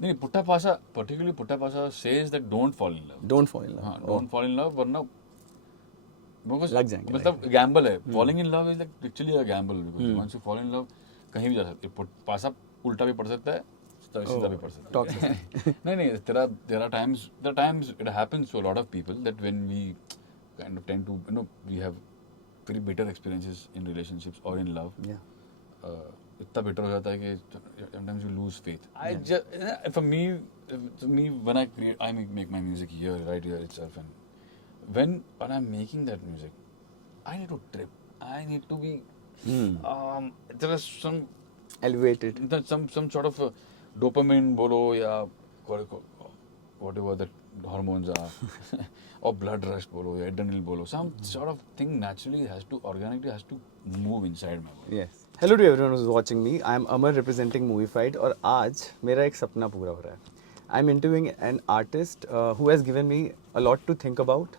नहीं पुट्ठा पासा particularly पुट्ठा पासा says that don't fall in love. Don't fall in love. हाँ, don't fall in love वरना because लग जाएंगे, मतलब gamble है. Falling in love is like literally a gamble because once you fall in love कहीं भी जा सकते. पासा उल्टा भी पड़ सकता है, सीधा भी पड़ सकता है. नहीं there are times it happens to a lot of people that when we kind of tend to we have very bitter experiences in relationships or in love. Yeah. इतना bitter हो जाता है कि sometimes you lose faith. For me when I make my music right here itself, and when I'm making that music, I need to trip. I need to be. There is some elevated. Some sort of dopamine bolo या whatever that hormones are, or blood rush bolo, या adrenaline bolo. Some sort of thing naturally organically has to move inside my body. Yes. Hello to everyone who's watching me. I'm Amar representing Movified और आज मेरा एक सपना पूरा हो रहा है. I'm interviewing an artist who has given me a lot to think about,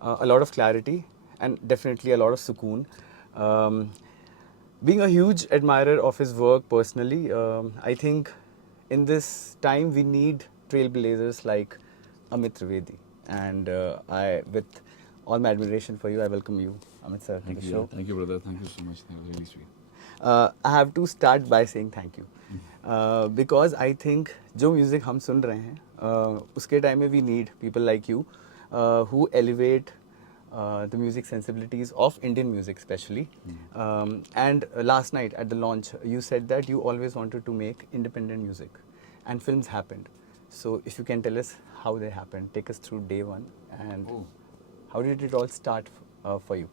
a lot of clarity, and definitely a lot of sukoon. Being a huge admirer of his work personally, I think in this time we need trailblazers like Amit Trivedi. And with all my admiration for you, I welcome you, Amit sir, to the show. Thank you, brother. Thank you so much. That was really sweet. I have to start by saying thank you. Because I think जो music हम सुन रहे हैं उसके time में we need people like you who elevate the music sensibilities of Indian music especially. And last night at the launch you said that you always wanted to make independent music and films happened. So if you can tell us how they happened, take us through day one and how did it all start for you?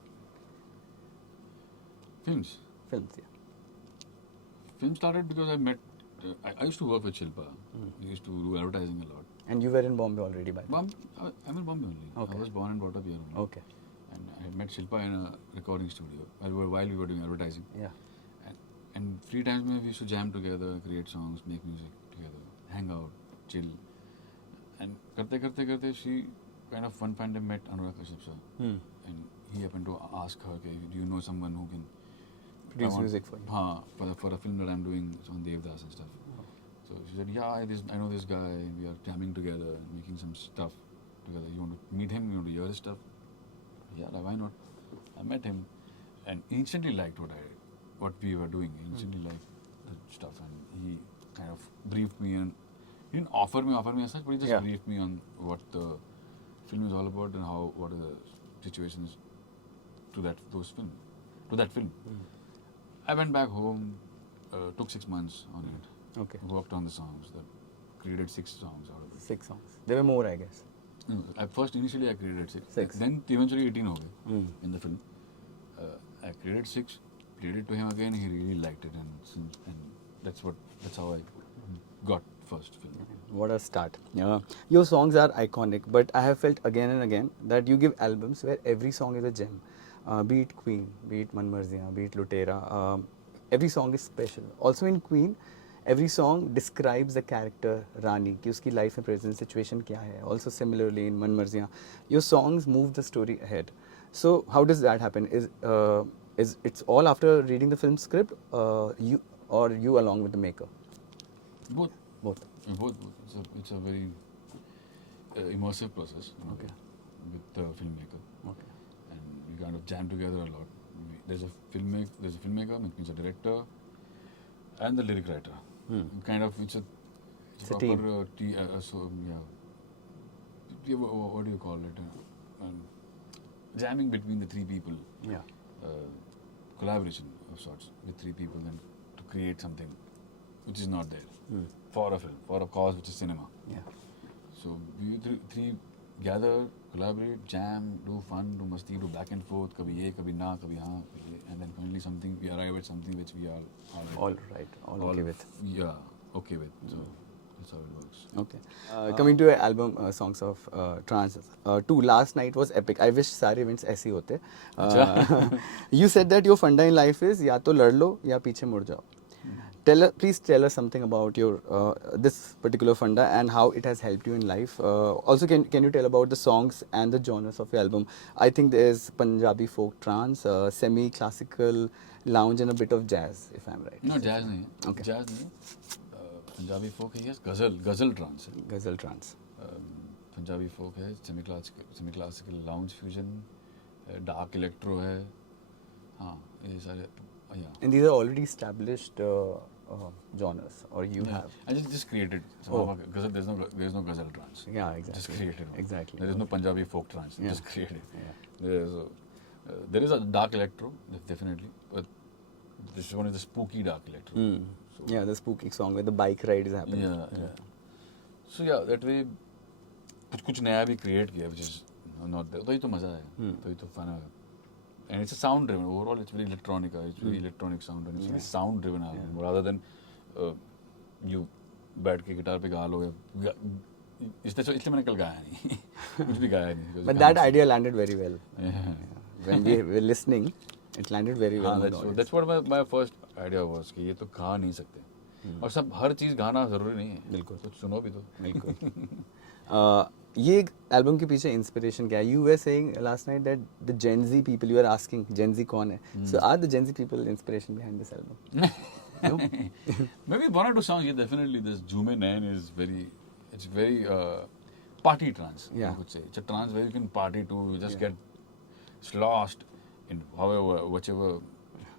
Films, yeah. Film started because I met. I used to work with Shilpa. We used to do advertising a lot. And you were in Bombay already by then? I'm in Bombay only. Okay. I was born and brought up here only. Okay. And I had met Shilpa in a recording studio while we were doing advertising. Yeah. And free times we used to jam together, create songs, make music together, hang out, chill. And karte, she kind of one fine day met Anurag Kashyap sir. And he happened to ask her, okay, do you know someone who can produce music for you? For a film that I'm doing on Devdas and stuff. So she said, yeah, I know this guy, we are jamming together, making some stuff together. You want to meet him, you want to hear his stuff? Yeah, why not? I met him and instantly liked what we were doing, instantly liked the stuff, and he kind of briefed me, and he didn't offer me as such, but he just briefed me on what the film is all about and what are the situations to that film. I went back home, took 6 months on it. Okay. Worked on the songs, created 6 songs out of it. 6 songs. There were more, I guess. No, initially I created 6. 6. Then eventually 18 ho gaye in the film. I created 6, played it to him again, he really liked it, and that's how I got first film. What a start. Your songs are iconic, but I have felt again and again that you give albums where every song is a gem. Be it Queen, be it Man Marziyan, be it Lutera, every song is special. Also in Queen, every song describes the character Rani, कि उसकी life and present situation क्या है. Also similarly in Man Marziyan, your songs move the story ahead. So how does that happen? Is it's all after reading the film script, you along with the maker? Both. Both. It's a very immersive process. With the filmmaker. Okay. And we kind of jam together a lot. There's a filmmaker, which means a director, and the lyric writer. Kind of, it's a proper team. What do you call it? Jamming between the 3 people. Yeah. Collaboration of sorts with 3 people, and to create something which is not there for a film, for a cause which is cinema. Yeah. So we 3 gather, collaborate, jam, do fun, do masti, do back and forth, kabhi ye, kabhi na, kabhi haan, and then finally we arrive at something which we are all okay with. Yeah, okay with. So that's how it works. Okay. Coming to your album, Songs of Trance, 2, last night was epic. I wish सारे events ऐसे ही होते. You said that your funda in life is या तो लड़ लो या पीछे मुड़ जाओ. Please tell us something about your this particular funda and how it has helped you in life. Also, can you tell about the songs and the genres of your album? I think there is Punjabi folk trance, semi-classical, lounge, and a bit of jazz, if I'm right. No, jazz nahi. Okay. Jazz nahi. Punjabi folk है, yes, गजल trance है. Ghazal trance. Punjabi folk है, semi-classical lounge fusion, dark electro है. हाँ, ये सारे, yeah. And these are already established genres, or you have? I just created. Oh. Ghazal, there's no ghazal trance. Yeah, exactly. Just created one. Exactly. There is no Punjabi folk trance. Yeah. Just created. Yeah. There is a dark electro, definitely, but this one is the spooky dark electro. Mm. So, Yeah, the spooky song where the bike ride is happening. yeah. So yeah, that way, कुछ नया भी create किया, which is not there. तो ये तो मजा है, तो ये तो fun है. And it's a sound driven. Overall, it's very electronica. It's very electronic sound, and it's very sound driven album, rather than you बैठ के गिटार पे गा लो या इसलिए मैंने कल गाया नहीं. कुछ भी गाया नहीं. But that idea landed very well. When we were listening, it landed very well. That's what my first idea was कि ये तो गा नहीं सकते. और सब हर चीज़ गाना ज़रूरी नहीं है. बिल्कुल. कुछ सुनो भी तो. बिल्कुल. ये एल्बम के पीछे इंस्पिरेशन क्या है? You were saying last night that the Gen Z people, you are asking Gen Z कौन है? So are the Gen Z people inspiration behind this album? No? Maybe one or two songs. Yeah, definitely. This Jume Nain is very party trance. Yeah. I would say it's a trance where you can party to. You just get lost in whichever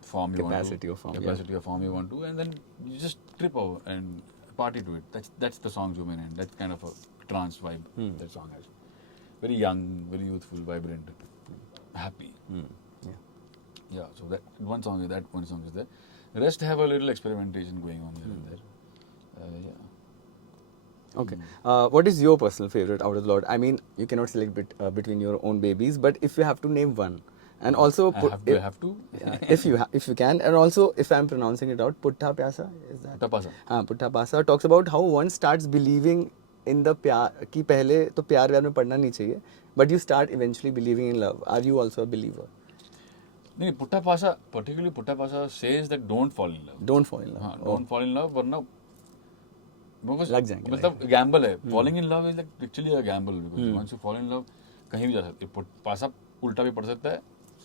form you Capacity want or form, to. yeah. Capacity or form you want to, and then you just trip over and party to it. That's the song Jume Nain. That's kind of a trance vibe that song has. Very young, very youthful, vibrant, happy. Yeah. So that one song is there. The rest have a little experimentation going on here and there. Yeah. Okay. What is your personal favorite out of the lot? I mean, you cannot select between your own babies, but if you have to name one, and also I have to. Yeah, if you can, and also if I'm pronouncing it out, Putta Pyasa, is that? Putta Pasa. Putta Pasa talks about how one starts believing in the प्यार कि पहले तो प्यार व्यार में पढ़ना नहीं चाहिए, but you start eventually believing in love. Are you also a believer? नहीं, Putta Pasa, particularly Putta Pasa says that don't fall in love. Don't fall in love. हाँ, don't fall in love, वरना लग जाएंगे. मतलब gamble है. Falling in love is like actually a gamble because once you fall in love, कहीं भी जा सकते. Pasa उल्टा भी पढ़ सकता है,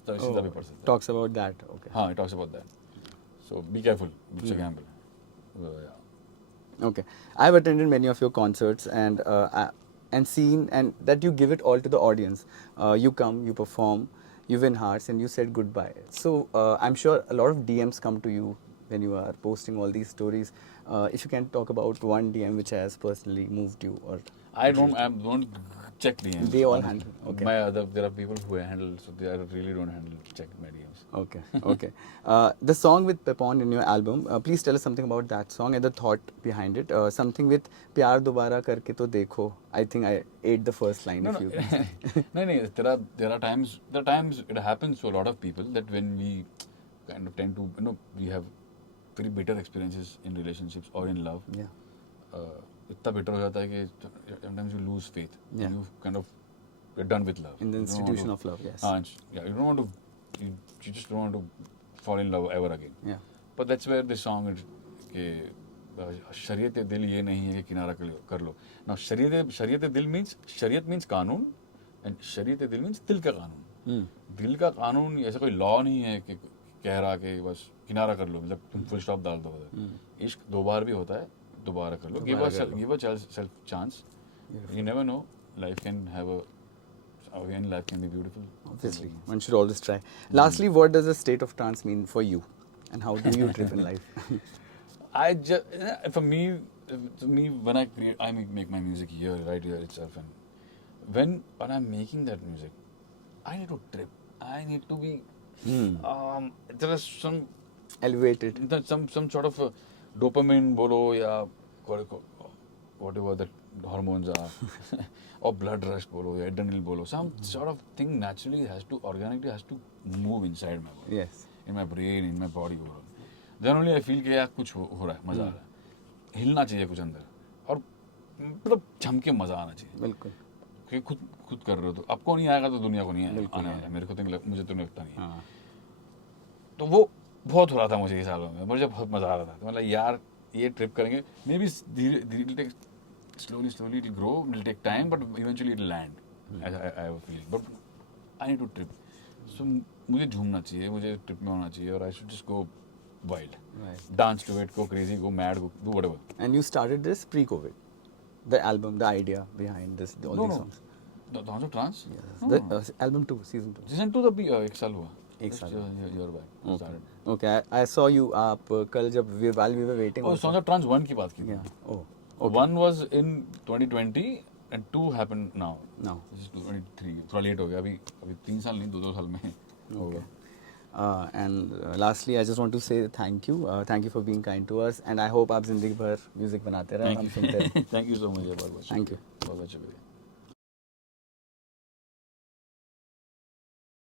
सीधा भी पढ़ सकता है. Talks about that. Okay. हाँ, it talks about that. So be careful. It's a gamble. Yeah. Okay, I've attended many of your concerts and seen and that you give it all to the audience. You come, you perform, you win hearts, and you said goodbye. So I'm sure a lot of DMs come to you when you are posting all these stories. If you can talk about one DM which has personally moved you, or I don't check DMs. They all handle. Okay. There are people who handle, so I really don't check my DMs. Okay. The song with Pepon in your album, please tell us something about that song and the thought behind it. Something with Pyar Dobara Karke To Dekho. I think I ate the first line. No. There are times it happens to a lot of people that when we kind of tend to, we have very bitter experiences in relationships or in love. Yeah. इतना bitter हो जाता है कि sometimes you lose faith. Yeah. You kind of get done with love. In the institution of love, yes. Yeah, you don't want to. You just don't want to fall in love ever again. Yeah. But that's where the song is कि शरीयत दिल ये नहीं है कि किनारा कर लो. Now शरीयत दिल means कानून, and शरीयत दिल means दिल का कानून. दिल का कानून ऐसा कोई लॉ नहीं है कि कह रहा कि बस किनारा कर लो, मतलब तुम फुल स्टॉप डाल दो. इश्क दो बार भी होता है, दोबारा कर लो. Give a self chance. You never know. Life can be beautiful. Obviously, one should always try. Lastly, what does a state of trance mean for you, and how do you trip in life? For me, when I make my music right here itself, and when I'm making that music, I need to trip. I need to be. There is some Elevated. some sort of dopamine, bolo, ya whatever the hormones are, or blood rush, bolo, ya adrenaline, bolo. Some sort of thing naturally organically has to move inside my body. Yes. In my brain, in my body. Generally, I feel कि यार कुछ हो रहा है, मजा आ रहा है, हिलना चाहिए कुछ अंदर, और मतलब झम के मजा आना चाहिए. बिल्कुल. कि खुद कर रहे हो तो आपको नहीं आएगा तो दुनिया को नहीं आने वाला है. मेरे को तो मुझे तो लगता नहीं है. तो वो बहुत हो रहा था मुझे इस सालों में, मुझे बहुत मजा आ रहा था. तो मतलब यार ये ट्रिप करेंगे, मे बी धीरे slowly it will grow, it will take time, but eventually it will land. I have a feeling, but I need to trip. So मुझे झूमना चाहिए, मुझे ट्रिप में होना चाहिए, और I should just go wild. Right. Dance to it, go crazy, go mad, go do whatever. And you started this pre-COVID, the album, the idea behind this, all No, these no. songs. The Songs of Trance? Yes. No, The no. album 2, season 2. Season 2 the एक साल हुआ. एक Just साल a year back. Okay. Started. Okay. I saw you आप कल जब while we were waiting. Oh, also. Songs of Trance 1 की बात की. Yeah. Oh. So Okay. 1 was in 2020 and 2 happened now. Now. This is 2023. थोड़ा late हो गया अभी 3 साल नहीं 2 साल में होगा. And lastly, I just want to say thank you. Thank you for being kind to us. And I hope आप जिंदगी भर म्यूजिक बनाते रहे, हम सुनते रहे. Thank you so much. बहुत बहुत Thank you. बहुत बहुत शुक्रिया.